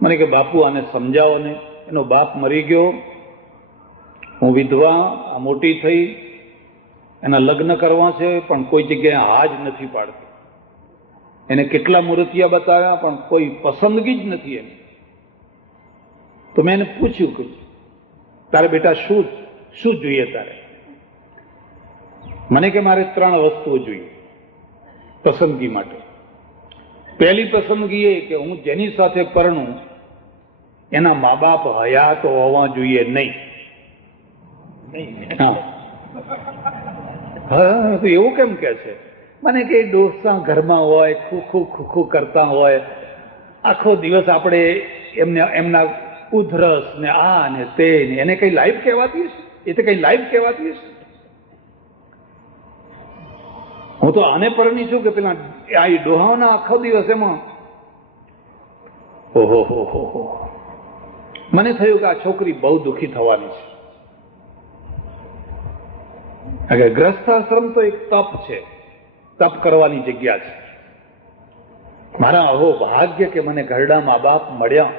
મને કે બાપુ આને સમજાવો ને, એનો બાપ મરી ગયો, હું વિધવા, આ મોટી થઈ, એના લગ્ન કરવા છે, પણ કોઈ જગ્યાએ હા જ નથી પાડતી. એને કેટલા મૂર્તિયા બતાવ્યા, પણ કોઈ પસંદગી જ નથી એની. તો મેં એને પૂછ્યું કે તારે બેટા શું જોઈએ તારે? મને કે મારે 3 વસ્તુઓ જોઈએ પસંદગી માટે. પહેલી પસંદગી એ કે હું જેની સાથે પરણું એના મા બાપ હયાત હોવા જોઈએ નહીં. હા, તો એવું કેમ કે છે? મને કે ડોસા ઘરમાં હોય, ખુખું કરતા હોય, આખો દિવસ આપણે એમના ઉધરસ ને આ ને તે ને, એને કઈ લાઈફ કહેવાતી હશે? એ તો કઈ લાઈફ કહેવાતી હશે? હું તો આને પરણી છું કે પેલા આ ડોહાના આખો દિવસ એમાં ઓહો મને થયું કે આ છોકરી બહુ દુઃખી થવાની છે. ગ્રસ્થાશ્રમ તો એક તપ છે, તપ કરવાની જગ્યા છે. મારા અહો ભાગ્ય કે મને ઘરડા મા બાપ મળ્યા,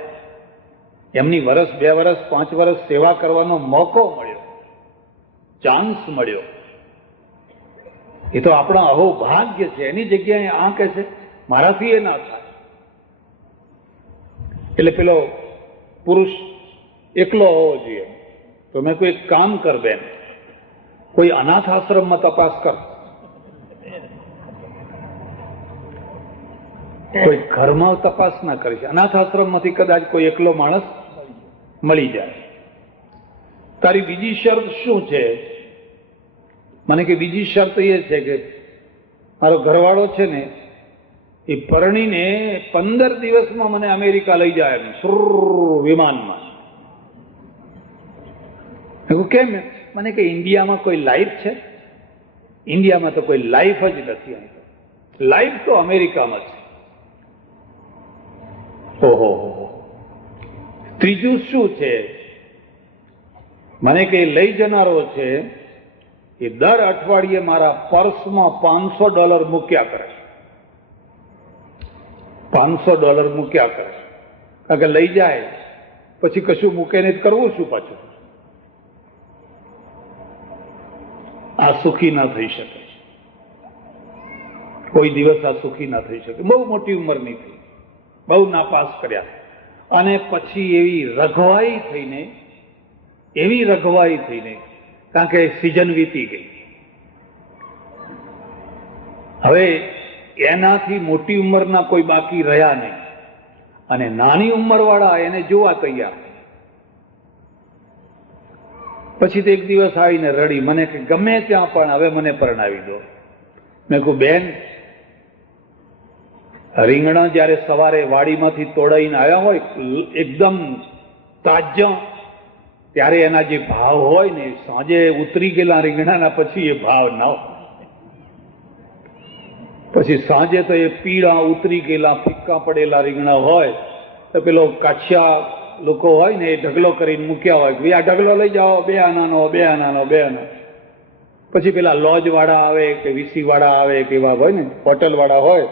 એમની વર્ષ 2 વર્ષ 5 વર્ષ સેવા કરવાનો મોકો મળ્યો, ચાન્સ મળ્યો. એ તો આપણો અહો ભાગ્ય છે. એની જગ્યાએ આ કહે છે મારાથી એ ના થાય. એટલે પેલો પુરુષ એકલો હોવો જોઈએ. તો મેં કોઈ કામ કર બેન, કોઈ અનાથ આશ્રમમાં તપાસ કર, કોઈ ઘરમાં તપાસ ના કરી છે. અનાથ આશ્રમમાંથી કદાચ કોઈ એકલો માણસ મળી જાય. તારી બીજી શરત શું છે? મને કે બીજી શરત એ છે કે મારો ઘરવાળો છે ને એ પરણીને 15 દિવસમાં મને અમેરિકા લઈ જાય એમ, વિમાનમાં. કેમ? મને કે ઇન્ડિયામાં કોઈ લાઈફ છે? ઇન્ડિયામાં તો કોઈ લાઈફ જ નથી. લાઈફ તો અમેરિકામાં છે. ઓહો. ત્રીજું શું છે? મને કે લઈ જનારો છે એ દર અઠવાડિયે મારા પર્સમાં $500 મૂક્યા કરે. $500 મૂક્યા કરે. કારણ કે લઈ જાય પછી કશું મૂકે નહીં, કરવું શું પાછું? આ સુખી ના થઈ શકે, કોઈ દિવસ આ સુખી ના થઈ શકે. બહુ મોટી ઉંમરની થઈ, બહુ નાપાસ કર્યા, અને પછી એવી રઘવાઈ થઈને કારણ કે સિઝન વીતી ગઈ. હવે એનાથી મોટી ઉંમરના કોઈ બાકી રહ્યા નહીં, અને નાની ઉંમરવાળા એને જોવા તૈયાર. પછી તો એક દિવસ આવીને રડી, મને કે ગમે ત્યાં પણ હવે મને પરણાવી દો. મેં કહું બેન, રીંગણા જયારે સવારે વાડીમાંથી તોડાઈને આવ્યા હોય એકદમ તાજા, ત્યારે એના જે ભાવ હોય ને, સાંજે ઉતરી ગયેલા રીંગણાના પછી એ ભાવ ના હોય. પછી સાંજે તો એ પીળા ઉતરી ગયેલા ફિક્કા પડેલા રીંગણા હોય તો પેલો કાછિયા લોકો હોય ને એ ઢગલો કરીને મૂક્યા હોય કે આ ઢગલો લઈ જાઓ, 2 આનાનો 2 આનાનો 2 આના. પછી પેલા લોજ વાળા આવે કે વીસી વાળા આવે કે એવા હોય ને, હોટલ વાળા હોય,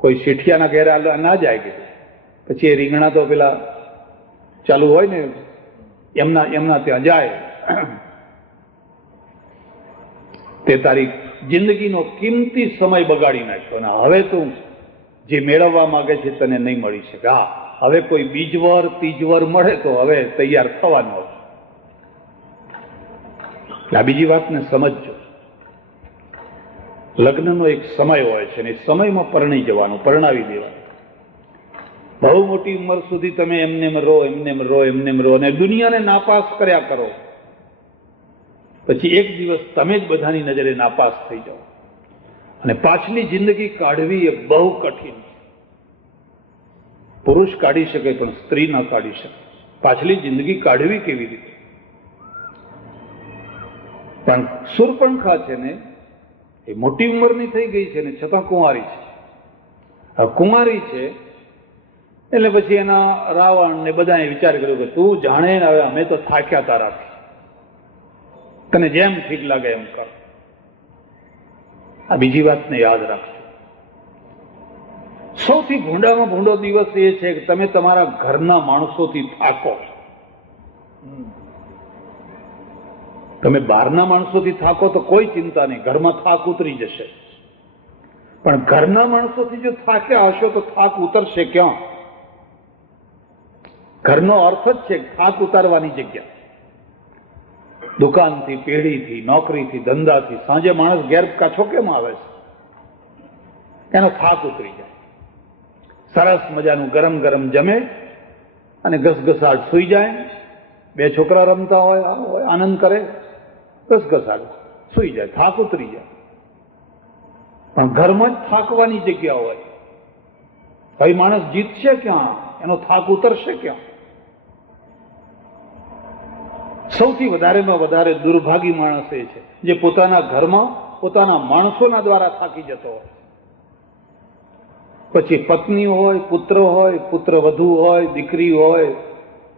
કોઈ શેઠિયાના ઘેર ના જાય કે પછી એ રીંગણા તો પેલા ચાલુ હોય ને એમના ત્યાં જાય. તે તારી જિંદગીનો કિંમતી સમય બગાડી નાખ્યો, અને હવે તું જે મેળવવા માંગે છે તને નહીં મળી શકે. હા, હવે કોઈ બીજવર ત્રીજવર મળે તો હવે તૈયાર થવાનું. આ બીજી વાતને સમજજો. લગ્નનો એક સમય હોય છે ને એ સમયમાં પરણી જવાનું, પરણાવી દેવાનું. બહુ મોટી ઉંમર સુધી તમે એમનેમ રહો અને દુનિયાને નાપાસ કર્યા કરો. પછી એક દિવસ તમે જ બધાની નજરે નાપાસ થઈ જાઓ, અને પાછલી જિંદગી કાઢવી એ બહુ કઠિન છે. પુરુષ કાઢી શકે પણ સ્ત્રી ન કાઢી શકે. પાછલી જિંદગી કાઢવી કેવી રીતે? પણ શૂર્પણખા છે ને એ મોટી ઉંમરની થઈ ગઈ છે ને છતાં કુંવારી છે. કુંવારી છે એટલે પછી એના રાવણ ને બધાએ વિચાર કર્યો કે તું જાણે ને હવે અમે તો થાક્યા તારાથી, તને જેમ ઠીક લાગે એમ કર. આ બીજી વાતને યાદ રાખજો. સૌથી ભૂંડામાં ભૂંડો દિવસ એ છે કે તમે તમારા ઘરના માણસોથી થાકો. તમે બહારના માણસોથી થાકો તો કોઈ ચિંતા નહીં, ઘરમાં થાક ઉતરી જશે. પણ ઘરના માણસોથી જો થાક્યા હશો તો થાક ઉતરશે ક્યાં? ઘરનો અર્થ જ છે થાક ઉતારવાની જગ્યા. દુકાનથી, પેઢીથી, નોકરીથી, ધંધાથી સાંજે માણસ ઘેર કાછો કેમ આવે છે? એનો થાક ઉતરી જાય. સરસ મજાનું ગરમ ગરમ જમે અને ઘસઘસાટ સૂઈ જાય. 2 છોકરા રમતા હોય, આનંદ કરે, ઘસઘસાટ સૂઈ જાય, થાક ઉતરી જાય. પણ ઘરમાં જ થાકવાની જગ્યા હોય, ભાઈ માણસ જીતશે ક્યાં? એનો થાક ઉતરશે ક્યાં? સૌથી વધારેમાં વધારે દુર્ભાગી માણસ એ છે જે પોતાના ઘરમાં પોતાના માણસોના દ્વારા થાકી જતો હોય. પછી પત્ની હોય, પુત્ર વધુ હોય, દીકરી હોય,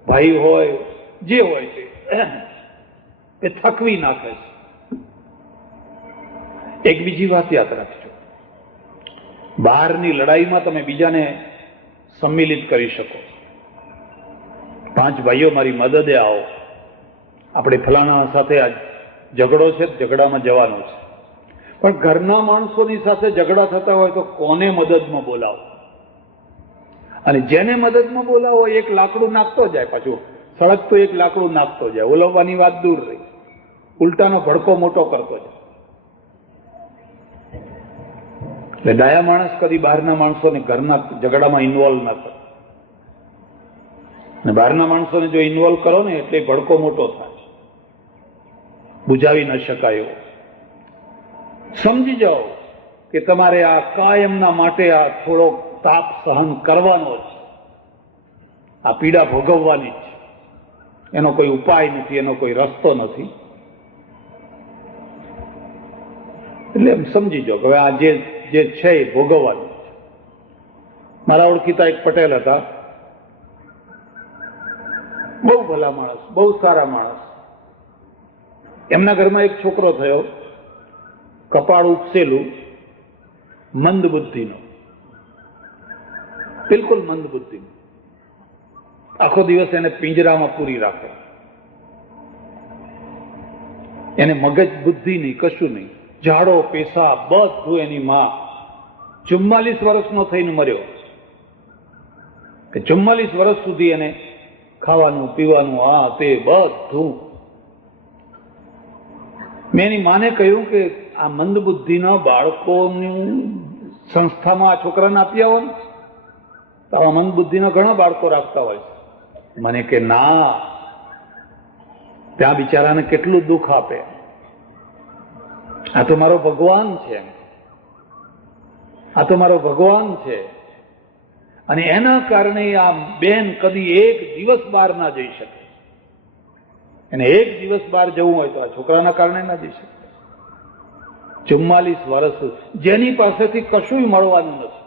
ભાઈ હોય, જે હોય તે એ થકવી નાખે છે. એક બીજી વાત યાદ રાખજો, બહારની લડાઈમાં તમે બીજાને સંમિલિત કરી શકો. 5 ભાઈઓ મારી મદદે આવો, આપણે ફલાણા સાથે આ ઝઘડો છે, ઝઘડામાં જવાનું છે. પણ ઘરના માણસોની સાથે ઝઘડા થતા હોય તો કોને મદદમાં બોલાવો? અને જેને મદદમાં બોલાવો એક લાકડું નાખતો જાય, પાછું સળગતો એક લાકડું નાખતો જાય. ઓલવવાની વાત દૂર રહી, ઉલટાનો ભડકો મોટો કરતો જાય. એટલે ડાયા માણસ કદી બહારના માણસોને ઘરના ઝઘડામાં ઇન્વોલ્વ ન કરે. અને બહારના માણસોને જો ઇન્વોલ્વ કરો ને એટલે ભડકો મોટો થાય, બુજાવી ન શકાય. સમજી જાઓ કે તમારે આ કાયમના માટે આ થોડો તાપ સહન કરવાનો જ, આ પીડા ભોગવવાની જ. એનો કોઈ ઉપાય નથી, એનો કોઈ રસ્તો નથી. એટલે એમ સમજી જાઓ કે હવે આ જે છે એ ભોગવવાનું છે. મારા ઓળખીતા એક પટેલ હતા, બહુ ભલા માણસ, બહુ સારા માણસ. એમના ઘરમાં એક છોકરો થયો, કપાળ ઉપસેલું, મંદ બુદ્ધિનો, બિલકુલ મંદ બુદ્ધિનો. આખો દિવસ એને પિંજરામાં પૂરી રાખે. એને મગજ બુદ્ધિ નહીં, કશું નહીં. ઝાડો પેશાબ બધું એની માં. 44 વર્ષનો થઈને મર્યો. 44 વર્ષ સુધી એને ખાવાનું પીવાનું આ તે બધું. મેં એની માને કહ્યું કે આ મંદ બુદ્ધિના બાળકોની સંસ્થામાં આ છોકરાને આપી આવો ને, તો આ મંદ બુદ્ધિના ઘણા બાળકો રાખતા હોય છે. મને કે ના, ત્યાં બિચારાને કેટલું દુઃખ આપે. આ તો મારો ભગવાન છે, આ તો મારો ભગવાન છે. અને એના કારણે આ બેન કદી એક દિવસ બહાર ના જઈ શકે. એને એક દિવસ બહાર જવું હોય તો આ છોકરાના કારણે ના જઈ શકે. 44 વર્ષ જેની પાસેથી કશું મળવાનું નથી,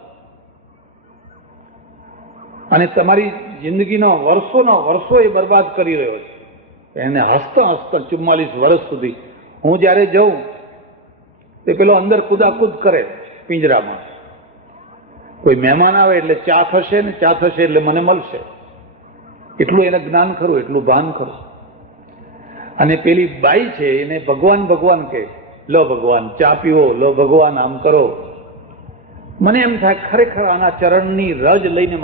અને તમારી જિંદગીના વર્ષો એ બરબાદ કરી રહ્યો છે. એને હસતા હસતા 44 વર્ષ સુધી. હું જયારે જઉં તે પેલો અંદર કુદાકુદ કરે પિંજરામાં. કોઈ મહેમાન આવે એટલે ચા થશે ને, ચા થશે એટલે મને મળશે, એટલું એને જ્ઞાન ખરું, એટલું ભાન ખરું. અને પેલી બાઈ છે એને ભગવાન ભગવાન કે, લો ભગવાન ચા પીવો, લો ભગવાન આમ કરો. મને એમ થાય ખરેખર આના ચરણની રજ લઈને